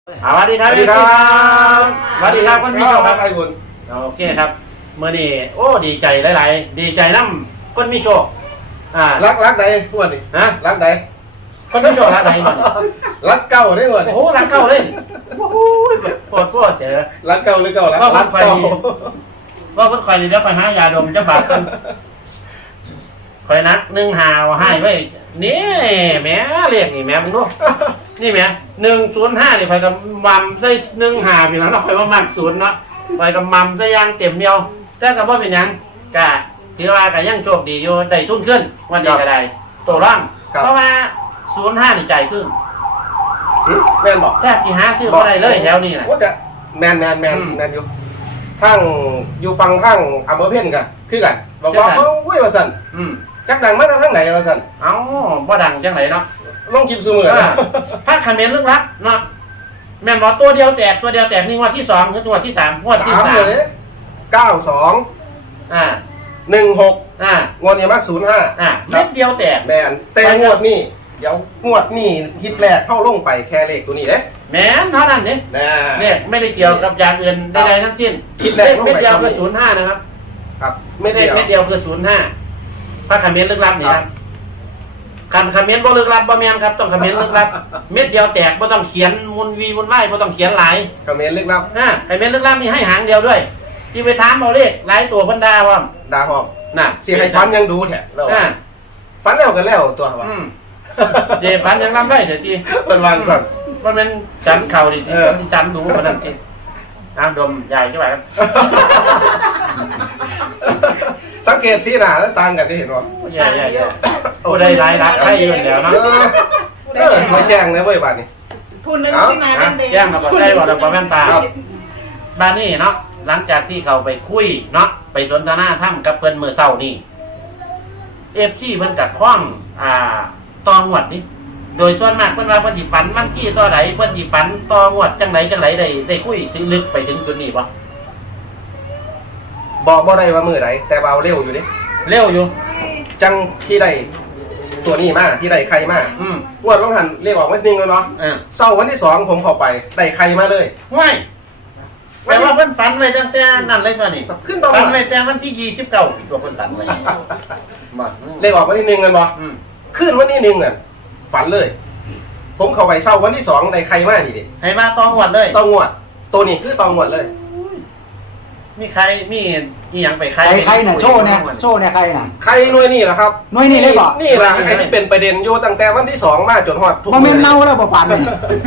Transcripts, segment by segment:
สวัสดีครับสวัสดีครับสวัสดีครับคนมีโชคครับไอ้บุญโอเคครับเมื่อนี้โอ้ดีใจหลายๆดีใจน้ำคนมีโชครักใดทุกวันนี้ฮะรักใดคนมีโชครักใดมันรักเก่าได้ก่อนโอ้โหรักเก่าเลยโอ้โหปวดเจอรักเก่าหรือเก่ารักเก่าว่าเพิ่นคอยดีแล้วคอยหายาดมจะบาดกันคอยนัก1 หาวให้ไว้นี่แม่เรียกนี่แม่มึงดูนี่แม่105นี่คอยกับมัมใส่1 หาพี่น้องเนาะคอยว่ามัก0เนาะคอยกับมัมใส่ยางเต็มเดียวแต่ก็บ่เป็นหยังกะถือว่าก็ยังโชคดีอยู่ได้ทุนขึ้นวันนี้ก็ได้ตัวร่างเพราะว่า05นี่ใจขึ้นแม่นบอกแทบที่หาซื้อบ่ได้เลยแถวนี้น่ะโอ้แต่แม่นอยู่ทั้งอยู่ฟังทั้งอำเภอเพ่นกันคือกันบอกว่าอุ้ยว่าสั่นจักดังมาทางไหนว่าสั่นเอ้าบ่ดังจังไหนเนาะลงคลิปซุมื้อภาคคอมเมนต์ลึกลับเนาะแม่นบ่ตัวเดียวแตกนี่งวดที่2คือตัวที่3งวดที่3 เลย92 16งวดนี้มา05 เม็ดเดียวแตกแม่นแต่งวดนี้เดี๋ยวงวดนี้คลิปแรกเข้าลงไปแค่เลขตัวนี้เด้แม่นเท่านั้นเด้เนี่ยไม่ได้เกี่ยวกับอย่างอื่นใดๆทั้งสิ้นคลิปแรกลงไปเม็ดเดียวคือ05นะครับครับเม็ดเดียวคือ05ภาคคอมเมนต์ลึกลับนี่ครับคันคอมเมนต์บ่ลึกลับบ่แม่นครับต้องคอมเมนต์ลึกลับเม็ดเดียวแตกบ่ต้องเขียนวนไล่บ่ต้องเขียนหลายคอมเมนต์ลึกลับคอมเมนต์ลึกลับมีให้หางเดียวด้วยที่ไปถามเอาเลขหลายตัวเพิ่นด่าพร้อมน่ะเสียให้ฟันยังดูแท้แล้วฟันแล้วกันแล้วตัวว่าเจฟันยังนำได้เดี๋ยวจีเป็นวางสั่นมันเป็นสันเข่าดิที่สันดูมันนั่นจีดมใหญ่ใช่ไหมครับสังเกตสีหน้าแล้วต่างกันได้เห็นว่าใหญ่ผู้ใดร้ายรักใครอยู่เดี๋ยวนะคอยแจ้งนะเว้ยบ้านนี้ทุนนึงสีหน้าแจ้งมาบอกได้บอกเราบอกแม่นตาบ้านนี้เนาะหลังจากที่เขาไปคุยเนาะไปสนทนาถ้ำกับเพิ่นเมื่อเช้านี่FCเพิ่นกัดข้องตองวดนี่โดยส่วนมากเพิ่นว่าเพิ่นสิฝันมันที่ต่อไหนเพิ่นสิฝันตองวดจังไหนได้คุยถึงลึกไปถึงจุดนี้บ่บอกบ่ได้ว่ามื้อใดแต่ว่าเร็วอยู่ดิเร็วอยู่จังที่ได้ตัวนี้มาที่ได้ไข่มางวดต้องหันเรียกออกวันนึงแล้วเนาะเช้าวันที่2ผมเข้าไปได้ไข่มาเลยห้วยแปลว่าเพิ่นฝันไว้ตั้งแต่นั้นเลยตัวนี้ขึ้นตอนฝันไว้แต่วันที่29ตัวเพิ่นฝันไว้เรียกออกวันที่1กันบ่ขึ้นวันที่1น่ะฝันเลยผมเข้าไปเช้าวันที่2ได้ไข่มานี่ดิให้มาตองวดเลยตองวดตัวนี้คือตองวดเลยมีใครมีอีหยังไปใครน่ะโชว์เนี่ยใครน่ะใครหน่วยนี่แหละครับหน่วยนี่เลยบ่นี่แหละไอ้ที่เป็นประเด็นอยู่ตั้งแต่วันที่2มาจนฮอดทุกบ่แม่นเน่าแล้วบ่ปานนี่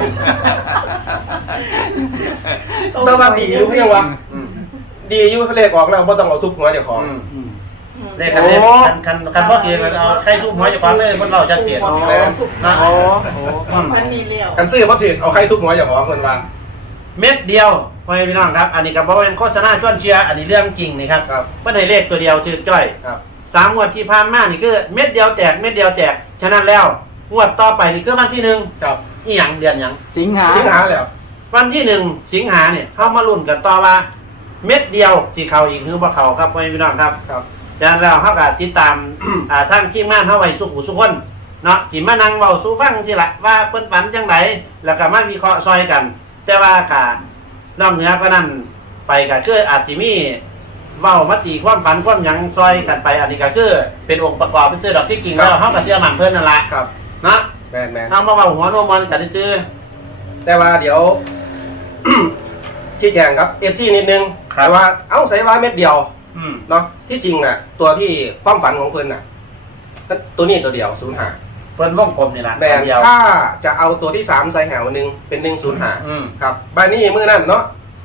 แต่ว่าดีอยู่เพียงว่าดีอยู่เลขออกแล้วบ่ต้องเอาทุบหัวเจ้าของเลขคันบ่คือเอาใครทุบหัวเจ้าของเลยเพิ่นเว้าชัดเจนนะมันมีแล้วคันซื้อบ่ถูกเอาใครทุบหัวเจ้าของเพิ่นว่าเม็ดเดียวพ่อพี่น้องครับอันนี้ก็บ่เป็นโฆษณาชวนเชียร์อันนี้เรื่องจริงนี่ครับเพิ่นให้เลขตัวเดียวถือจ้อย3งวดที่ผ่านมานี่คือเม็ดเดียวแตกฉะนั้นแล้วงวดต่อไปนี่คือวันที่1 ครับอีหยังเดือนหยังสิงหาแล้ววันที่1สิงหาเนี่ยเฮามาลุ้นกันต่อว่าเม็ดเดียวสิเข้าอีกหรือบ่เข้าครับพ่อพี่น้องครับฉะนั้นแล้วเฮาก็ติดตามทางทีมงานเฮาไว้สุขคนเนาะสิมานั่งเว้าสู่ฟังสิล่ะว่าเพิ่นฝันจังไดแล้วก็มาวิเคราะห์ซอยกันแต่ว่าก็นอกเหนือก็นั่นไปก็คืออาจสิมีเว้ามติความฝันความหยังซอยกันไปอันนี้ก็คือเป็นองค์ประกอบเป็นซื่อดอกที่จริงแล้วเฮาก็เชื่อมั่นเพิ่นนั่นล่ะเนาะแม่นเฮามาเว้าหัวโนมอนกันซื่อแต่ว่าเดี๋ยวชี้แจงครับ FC นิดนึงว่าเอ้าใส่ว่าเม็ดเดียวเนาะที่จริงน่ะตัวที่ความฝันของเพิ่นน่ะตัวนี้ตัวเดียว05 เพิ่นวงกลมนี่ล่ะแม่นถ้าจะเอาตัวที่3ใส่แหวนึงเป็น105ครับบ้านนี้มื้อนั้นเนาะ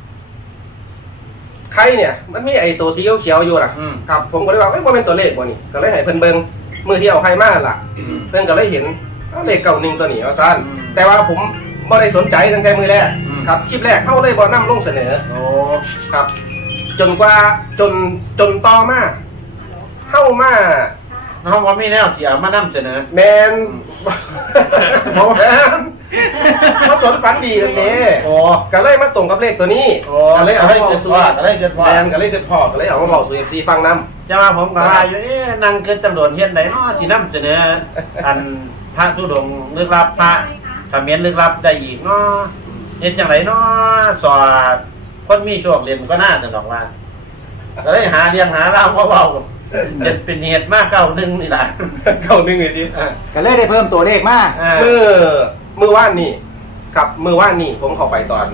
ใครเนี่ยมันมีไอ้ตัวสีเขียวอยู่ล่ะครับผมก็เลยว่าเอ้ยบ่เป็นตัวเลขบ่นี่ก็เลยให้เพิ่นเบิ่งมื้อที่เอาใครมาล่ะเพิ่นก็เลยเห็นเลข91ตัวนี้ว่าซั่นแต่ว่าผมบ่ได้สนใจตั้งแต่มื้อแรกครับคลิปแรกเฮาเลยบ่นำลงเสนอครับจนกว่าจนต่อมาเฮามาว่ามีแนวที่เอามานำเสนอแมนบ่แม่นมาสนฝันดีนั่นเด้ก็เลยมาตรงกับเลขตัวนี้ก็เลยเอาให้เกิดพอก็เลยเกิดพอแมนก็เลยเกิดพอก็เลยเอามาบอกสู่ FC ฟังนำจะมาผมก็ว่าอยู่นั่งเกิดจำนวนเฮ็ดได้เนาะสินำเสนออันพระธุดงค์ลึกลับพระเขมรลึกลับได้อีกเนาะเฮ็ดจังไรเนาะสอดคนมีโชคเรียนก็น่าจะบอกว่าก็เลยหาเรียงหาเล่าเบาๆเป็นเหตุมาก1นี่แหละเก้าหนึ่งไอ้ที่ก็เลยได้เพิ่มตัวเลขมามือว่านนี่ครับมือว่านนี่ผมเข้าไปตอน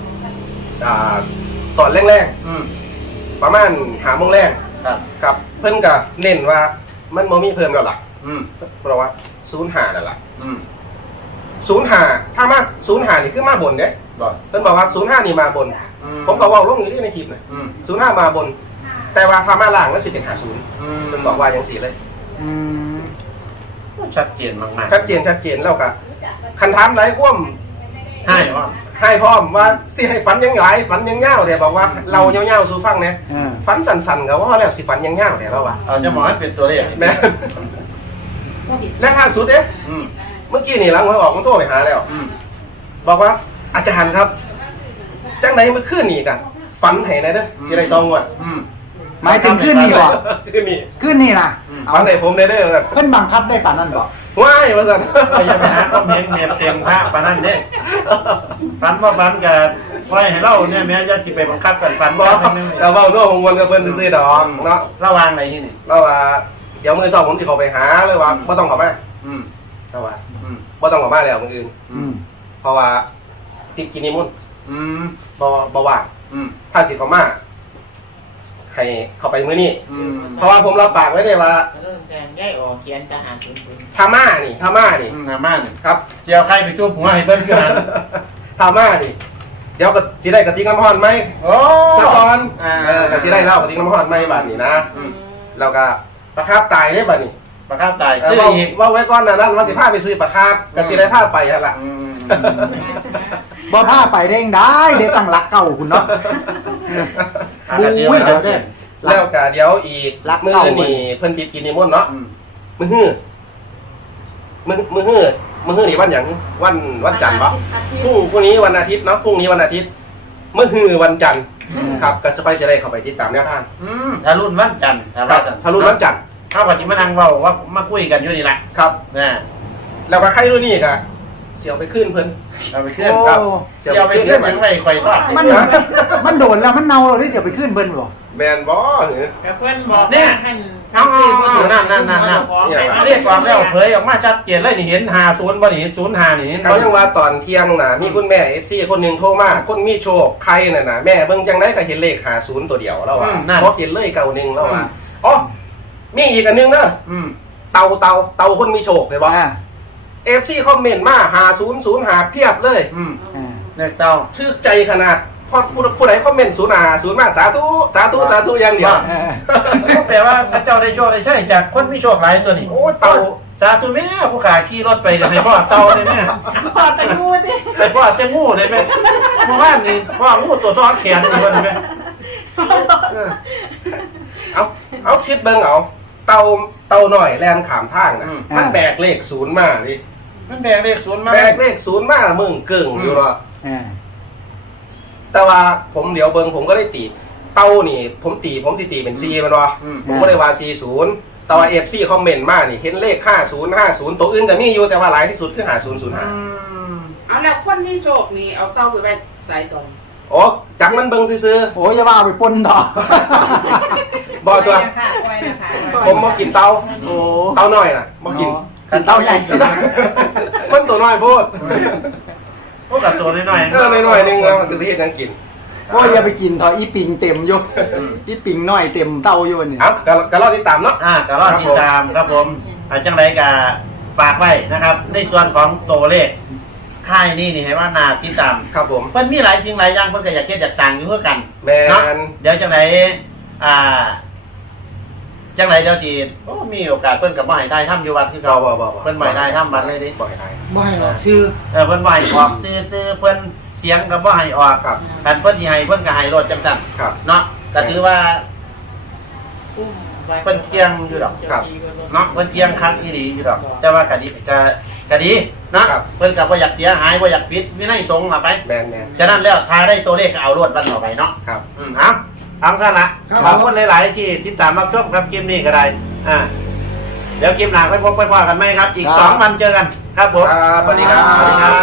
แรกอืมๆประมาณ5 โมงแรกครับครับเพิ่นก็เน้นว่ามันบ่มีเพิ่มแล้วล่ะอืมเพราะว่า05นั่นล่ะอืม 05ถ้ามา05นี่คือมาบนเด้บอกเพิ่นบอกว่า05นี่มาบน ผมก็เว้าลงอยู่ในคลิปนะอืม 05มาบน แต่ว่าถ้ามาล่างแล้วสิเป็น50 อืมเพิ่นบอกว่าจังซี่เลยอืมชัดเจนมากๆชัดเจนแล้วก็คันถามหลายความให้ว่าให้พร้อมว่าสิให้ฝันยังหลายฝันยังยาวเดี๋ยวบอกว่าเรายาวๆสู่ฟังนะอ่าฝันสั่นๆก็ว่าแล้วสิฝันยังยาวเดี๋ยวเราว่าเอาจะหมอให้เป็นตัวเลขแม่นและล่าสุดเอ๊ะอืมเมื่อกี้นี่หลังหวยออกมันโทรไปหาแล้วอืมบอกว่าอาจารย์ครับจังไหนเมื่อคืนนี่กันฝันให้หนะเด้อสิได้ตองวดอืมหมายถึงขึ้นนี่บ่คืนนี่ขึ้นนี่นะเอาฝันให้ผมได้เด้อกันเพิ่นบังคับได้ป่านนั้นบ่ว้ายว่าซั่นไปยังไปหาคอมเมนต์เมียเต็มพระปานนั้นเด้ฝันว่าฝันกับคอยให้เล่าเนี่ยแม่จะสิไปบังคับกันฝันบ่ว่าเป็นยังไงก็เว้าโน้มวนกับเพิ่นซื่อๆดอกเนาะระวังอะไรที่นี่เราว่าเดี๋ยวมื้อเช้าผมสิเข้าไปหาเลยว่าบ่ต้องเข้ามาอืมเราว่าอืมบ่ต้องเข้ามาแล้วมื้ออื่นอืมเพราะว่าติดกินนิมนต์อืมบ่ว่างอืมถ้าสิเข้ามาให้เข้าไปมื้อนี้อืมเพราะว่าผมรับปากไว้ได้ว่าเริ่มแต่ย้ายออกเขียนทหารคุณถ้ามานี่หาม่านครับเจียวใครไปจุ๊บหัวให้เบิ้ลกันถ้ามานี่ เดี๋ยวก็สิได้กระติกน้ำร้อนไหมโอ้สักตอนอ่าก็สิได้เล่ากระติกน้ำร้อนไหมบัดนี้นะอืมแล้วก็ปลาคาบตายได้บัดนี้ประคับตายซื้ออีกว่าไว้ก่อนนะนั่นว่าสิพาไปซื้อปลาคาบก็สิได้พาไปหั่นล่ะอืมบ่พาไปได้ยังได้เดี๋ยวตั้งหลักเก่าคุณเนาะบุ้ยเดี๋ยวเด้อแล้วก็เดี๋ยวอีกรักมื้อเก่านี่เพิ่นติดกินนิมนต์เนาะอืมมื้อฮื้อนี่วันหยังวันจันทร์ปะพรุ่งนี้วันอาทิตย์เนาะพรุ่งนี้วันอาทิตย์มื้อฮื้อวันจันทร์ครับก็สไปจะได้เข้าไปติดตามแนวทางอืมถ้ารุ่นวันจันทร์ครับทะลุวันจันทร์เข้ากับที่มานั่งเว้าว่ามาคุยกันอยู่นี่แหละครับนะแล้วก็ใครรู้นี่ก็เสียวไปขึ้นเพิ่นเอาไปเคลื่อนโอ้ครับเดี๋ยวไปเคลื่อนยังไงคอยทอดมันโดนแล้วมันเน่าแล้วเดี๋ยวไปขึ้นเพิ่นบ่แมนบ่เหรอกับเพื่อนบอกเนี่ยท่านเอาเรียกความแล้วเผยออกมาชัดเจนเลยนี่เห็น50บ่นี่เห็น05นี่เห็นเขายังว่าตอนเที่ยงน่ะมีคุณแม่ FC คนหนึงโทรมาคนมีโชคใครน่ะนะแม่เบิ่งจังได๋ก็เห็นเลข50ตัวเดียวแล้วว่าบ่เห็นเลยเก่าหนึงแล้วว่าอ๋อมีอีกอันหนึงเด้ออืมเตาคนมีโชคเห็นบ่อ่า FC คอมเมนต์มา5005เพียบเลยอืมอ่าเด็กเต้าชื่อใจขนาดพอผู้ใดคอมเมนต์0มาสาธุอย่างเดียวอ่าแปลว่าพระเจ้าได้โชคได้ใช่จากคนมีโชคหลายตัวนี่โอ้เตาสาธุแม่ผู้ขาขี่รถไปเลยให้พ่อเต่าเลยแม่พอตะกูสิให้พ่อเจ้างูเลยแม่เมื่อวานนี่พ่องูตัวท้อแขนนี่วันนี้แม่เอาคิดเบิ่งเอาเตาหน่อยแลนขามทางนะมันแบกเลข0มาดิมันแบกเลข0มาแบกเลข0มามึงเกิ่งอยู่เนาะอ่าแต่ว่าผมเดี๋ยวเบิ่งผมก็ได้ตีเต้านี่ผมสิตีเป็น4มันวะผมก็ได้ว่า40แต่ว่า FC คอมเมนต์มานี่เห็นเลข50ตัวอื่นก็มีอยู่แต่ว่าหลายที่สุดคือ5005 เอาแล้วคนที่โชคนี่เอาเต้าไปไว้สายตรงโอ้จักมันเบิ่งซื่อโอ้ยอย่าว่าเอาไปปนดอกๆบ่ตัวไว้นะคะผมบ่กินเต้าโอ้เต้าน้อยน่ะบ่กินกันเต้าใหญ่มันตัวน้อยโพดพวกกับตัวน้อยๆน้อยๆนึงแล้วก็สิเฮ็ดหยังกินโอ้ยอย่าไปกินเถอะอีปิงเต็มอยู่อีปิงน้อยเต็มเต้าอยู่นี่เอ้าก็รอติดตามเนาะก็รอติดตามครับผมจังไรก็ฝากไว้นะครับ ในส่วนของตัวเลขค่ายนี่นี่ให้ว่านาติดตามครับผมมันมีหลายสิ่งหลายอย่างเพิ่นก็อยากเก็บอยากสั่งอยู่เพื่อกันแม่นเนาะเดี๋ยวจังไรจังไรเดี๋ยวทีโอ้มีโอกาสเพิ่นกับบ่ให้ทายถ้ำอยู่วัดคือบ่เก่าบ่เพิ่นบ่ให้ทายถ้ำวัดเลยดิบ่ให้ทายไม่หรอกชื่อเพิ่นบ่ให้ออกซื้อเพิ่นเสียงก็บ่ให้ออกครับคันเพิ่นสิให้เพิ่นก็ให้รถจังซั่นครับเนาะก็ถือว่าอุ้มไว้เพิ่นเที่ยงอยู่ดอกครับเนาะเพิ่นเที่ยงคักอีหลีอยู่ดอก แต่ว่าก็ดีเนาะครับเพิ่นก็บ่อยากเสียหายบ่อยากปิดวินัยสงฆ์เอาไปแม่นฉะนั้นแล้วทายได้ตัวเลขก็เอารวดวันต่อไปเนาะครับเอาทำสั้นละขอบคุณหลาย ๆ ที่ติดตามรับชมครับคลิปนี้ก็ได้เดี๋ยวคลิปหน้าค่อยพบค่อยพอกันไหมครับ อีก 2 วันเจอกันครับผมครับสวัสดีครับสวัสดีครับ